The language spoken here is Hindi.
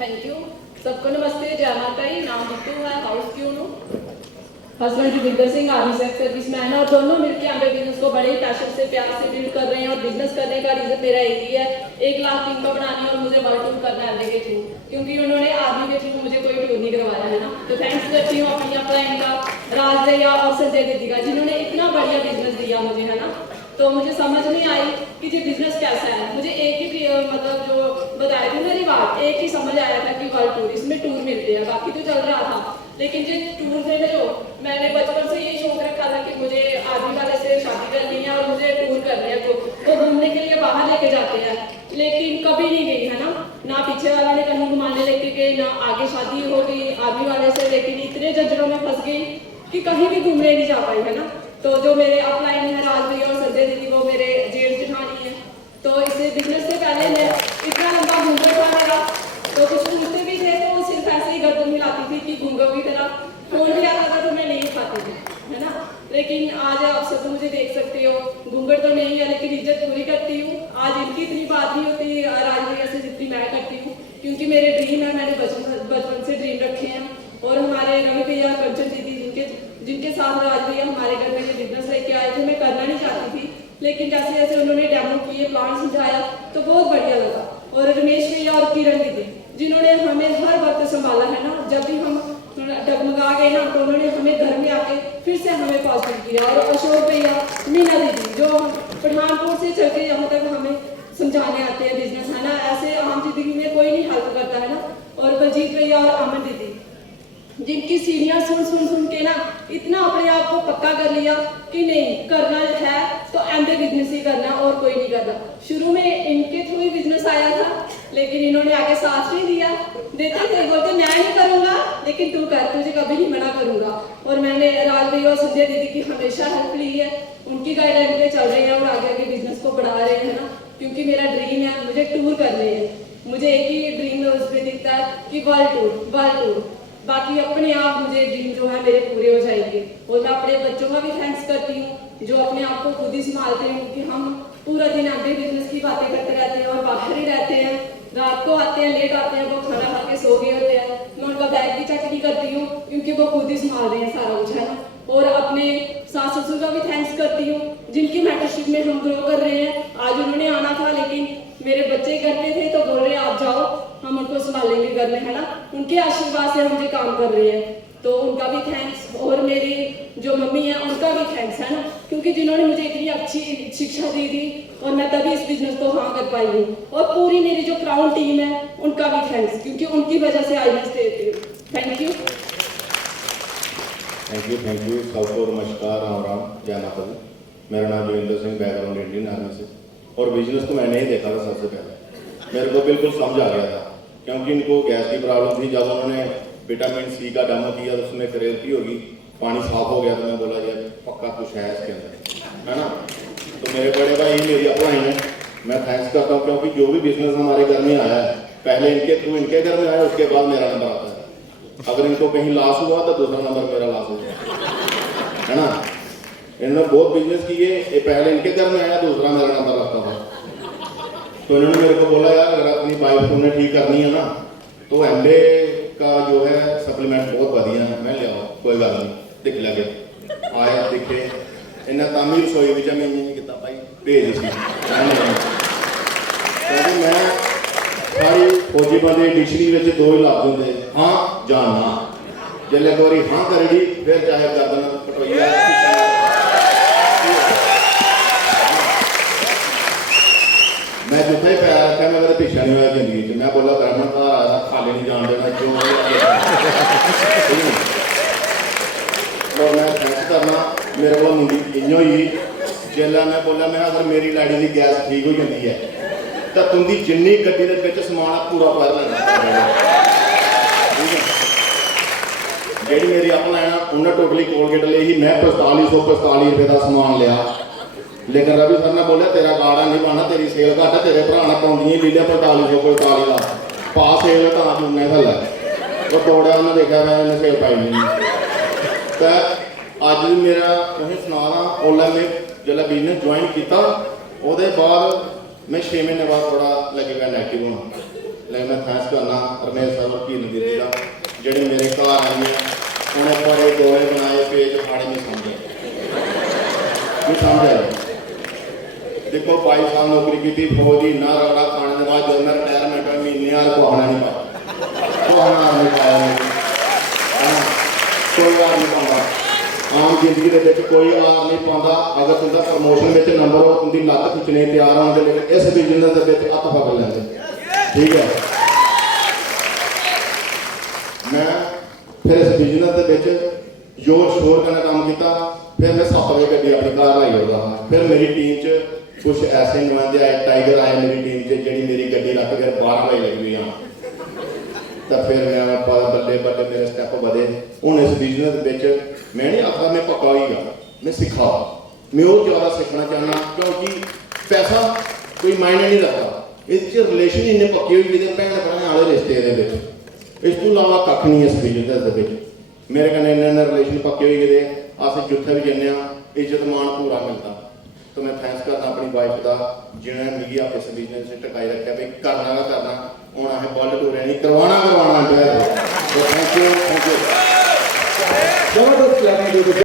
Thank you. सबको नमस्ते, जय माता दी। नाम बिट्टू है, हाउस क्यों हूँ। हस्बैंड जोगिंदर सिंह आर्मी से सर्विस मैन है और दोनों मिलकर हमारे बिजनेस को बड़े ही पैशन से प्यार से बिल्ड कर रहे हैं। और बिजनेस करने का रीजन मेरा एक ही है, 1 लाख की इनकम बनानी है और मुझे वर्ल्ड टूर करना है आगे के थ्रू, क्योंकि उन्होंने आर्मी के थ्रू मुझे कोई टूर नहीं करवाया है ना। तो थैंक्स करती हूँ अपनी अपना इनका राज भैया और संजय दीदी का, जिन्होंने इतना बढ़िया बिजनेस दिया मुझे, है ना। तो मुझे समझ नहीं आई कि ये बिजनेस कैसा है। मुझे एक ही मतलब जो बताए थे मेरी बात, एक ही समझ आया था कि वर्ल्ड टूर, इसमें टूर मिलते हैं, बाकी तो चल रहा था। लेकिन जो टूर थे जो मैंने बचपन से ये शौक रखा था कि मुझे आर्मी वाले से शादी करनी है और मुझे टूर करने हैं, तो घूमने के लिए बाहर लेके जाते हैं, लेकिन कभी नहीं गई, है ना पीछे वाला ने कहीं घुमाने लेके गए, ना आगे शादी हो गई आर्मी वाले से, लेकिन इतने जंजरों में फंस गई कि कहीं भी घूमने नहीं जा पाई, है ना। तो जो मेरे अपलाइन है राज भैया और संजय दीदी, वो मेरे जेठ जेठानी है। तो इस बिजनेस से पहले मैं इतना लंबा घूंघट था मेरा, तो कुछ पूछते भी थे तो सिर्फ ऐसे ही गर्दन हिलाती थी कि घूंघट भी तेरा, फोन भी आता था तो मैं नहीं उठाती थी, है ना। लेकिन आज आप सब मुझे देख सकते हो, घूंघट तो नहीं है लेकिन इज्जत पूरी करती हूँ। आज इनकी इतनी बात नहीं होती राज भैया से जितनी मैं करती हूँ, क्योंकि मेरे ड्रीम है, मैंने बचपन से ड्रीम रखे हैं। और हमारे रवि भैया, कंचन दीदी, जिनके साथ राज भैया हमारे घर में ये बिजनेस लेके आए थे, मैं करना नहीं चाहती थी, लेकिन जैसे जैसे उन्होंने डेमो किए, प्लान समझाया तो बहुत बढ़िया लगा। और रमेश भैया और किरण दीदी, जिन्होंने हमें हर वक्त संभाला, है ना। जब भी हम डगमगा गए ना, तो उन्होंने हमें घर में आके फिर से हमें पॉजिटिव किया। और अशोक भैया, मीना दीदी, जो पठानकोट से चल के यहाँ तक हमें समझाने आते हैं बिजनेस, है ना। ऐसे आम जिंदगी में कोई नहीं हेल्प करता, है ना। और बलजीत भैया और अमन दीदी, जिनकी सीढ़ियां सुन के ना इतना अपने आप को पक्का कर लिया कि नहीं, करना है तो एमबे बिजनेस ही करना, और कोई नहीं करना। शुरू में इनके थ्रू ही बिजनेस आया था, लेकिन इन्होंने आगे साथ नहीं दिया, देते थे, बोलते मैं नहीं करूंगा लेकिन तू कर, तुझे कभी नहीं मना करूंगा। और मैंने राज भैया और संजय दीदी की हमेशा हेल्प ली है, उनकी गाइडलाइन पे चल रहे हैं और आगे आगे बिजनेस को बढ़ा रहे हैं ना। क्योंकि मेरा ड्रीम है, मुझे टूर करने हैं, मुझे एक ही ड्रीम है उसमें दिखता है कि वर्ल्ड टूर। बाकी अपने आप मुझे ड्रीम जो है मेरे पूरे हो जाएंगे। और मैं अपने बच्चों का भी थैंक्स करती हूँ, जो अपने आप को खुद ही संभालते हैं, कि हम पूरा दिन आगे बिजनेस की बातें करते रहते हैं और बाहर ही रहते हैं, रात को आते हैं, लेट आते हैं, वो खाना खा के सो गए होते हैं। मैं उनका बैग भी चेक नहीं करती हूँ, क्योंकि वो खुद ही संभाल रहे हैं सारा कुछ, है ना। और अपने सास ससुर का भी थैंक्स करती हूँ, जिनकी मेंटरशिप में हम ग्रो कर रहे हैं। आज उन्होंने आना था, लेकिन मेरे बच्चे घर पे थे तो बोल रहे आप जाओ, हम उनको संभालेंगे घर में, है ना। उनके आशीर्वाद से हम ये काम कर रहे हैं, तो उनका भी थैंक्स। और मेरी जो मम्मी है उनका भी थैंक्स, है ना, क्योंकि जिन्होंने मुझे इतनी अच्छी शिक्षा दी थी और मैं तभी इस बिजनेस को हाँ कर पाई हूँ। और पूरी मेरी जो क्राउन टीम है उनका भी थैंक्स, क्योंकि उनकी वजह से आई मैं स्टेज पे। Thank you. Thank you. सबको नमस्कार, राम राम, जय माता दी। मेरा नाम Joginder Singh, background Indian army से। और बिजनेस तो मैंने ही देखा था सबसे पहले, मेरे को बिल्कुल समझ आ गया था, क्योंकि इनको गैस की प्रॉब्लम थी। जब उन्होंने विटामिन सी का डेमो किया तो उसमें करेलती होगी, पानी साफ हो गया, तो मैं बोला यार पक्का कुछ है इसके अंदर, है ना। तो मेरे बड़े भाई मेरी अपलाइन है, मैं थैंक्स करता हूँ, क्योंकि जो भी बिजनेस हमारे घर में आया है, पहले इनके थ्रू इनके घर में आया, उसके बाद मेरा नंबर आता है। अगर इनको कहीं लॉस हुआ तो दूसरा नंबर मेरा लॉस हुआ, है ना। इन्होंने बहुत बिजनेस किए, ये पहले इनके घर में आया, दूसरा मेरा नंबर लगता था। तो इन्होंने मेरे को बोला यार अगर अपनी वाइफ को उन्हें ठीक करनी है ना, तो एमबे का जो है सप्लीमेंट बहुत बढ़िया है, मैं ले आओ, कोई गल नहीं। दिख लगे आया, दिखे इन्हें तामी रसोई में मैं नहीं किया भाई भेज सी, क्योंकि मैं सारी फौजी बंदे डिक्शनरी में 2 ही लफ्ज होंगे, हाँ जां ना। जब एक बार हाँ करेगी फिर चाहे गर्दन कटोइया, मैं जितना ही पैर रखा मैं कभी पिछा नहीं हुआ जिंदगी। मैं बोला ब्राह्मण का आया खाली नहीं जान देना, जो और मैं थैंक्स करना। मेरे को मुंडी इं ही जिला मैं बोला, मैं अगर मेरी लाड़ी की गैस ठीक हो जाती है तो तुमकी जिन्नी गड्डी के समान पूरा भर लेना। जी मेरी अपलाइन उन्हें टोटली कोलगेट ली ही, मैं 4545 रुपये का समान लिया, लेकिन रवि सर ने बोला तेरा गाड़ा नहीं पाना, तेरी सेल घट है, तेरे भरा ने पाँगी ली लिया 4545 का पा सेल तो चूने थले। वो दौड़िया उन्हें देखा मैं सेल पाई नहीं। तो अज भी मेरा तुम सुना रहा ओला में जो बिजनेस ज्वाइन किया, वो बाद मैं 6 महीने बाद थोड़ा लगे गया नैगेटिव होना, लेकिन मैं थैंक्स करना रमेश सर और कीर्ति दीदी का ਜਿਹੜੇ ਮੇਰੇ ਘਰ ਆਏ हैं उन्हें बड़े गोले बनाए पेज फाड़े नहीं समझे नहीं समझे। देखो 22 साल नौकरी की फौजी ना रगड़ा खाने के बाद जब मैं रिटायरमेंट में महीने वाले को आना नहीं पाया को आना नहीं पाया कोई हार नहीं पाता आम जिंदगी के कोई हार नहीं पाता। अगर तुमका प्रमोशन में नंबर हो तुमकी लत्त खिंचने तैयार होंगे लेकिन इस बिजनेस के हथ पकड़ लेंगे ठीक है। मैं फिर इस बिजनेस के जोर शोर करना काम किया फिर मैं 7 बजे गड्डी अपनी घर लाई होगा। फिर मेरी टीम च कुछ ऐसे नुमाइंदे आए टाइगर आए मेरी टीम च जी मेरी गड्डी रख के 12 बजे लगी हुई हाँ तो फिर मैं बल्ले बल्ले मेरे स्टैप बढ़े। हूँ इस बिजनेस मैं नहीं आखा मैं पक्का ही गा मैं सिखा मैं वो ज़्यादा सीखना चाहना क्योंकि पैसा कोई मायने नहीं रखता इस रिलेशन इन्ने पक्के हुए कि भैन भरा वाले रिश्ते इस तो इलावा कख नहीं इस बिजनेस मेरे कन्नै इन्ने रिलेशन पक्के हुए गए अस जिथे भी जाने इज्जत मान पूरा मिलता। तो मैं थैंक्स करना अपनी वाइफ का जिन्हें मिगी आप इस बिजनेस से टकाई रखा भाई करना का करना हूँ असें बल टूरे नहीं करवाना करवाना थैंक यू।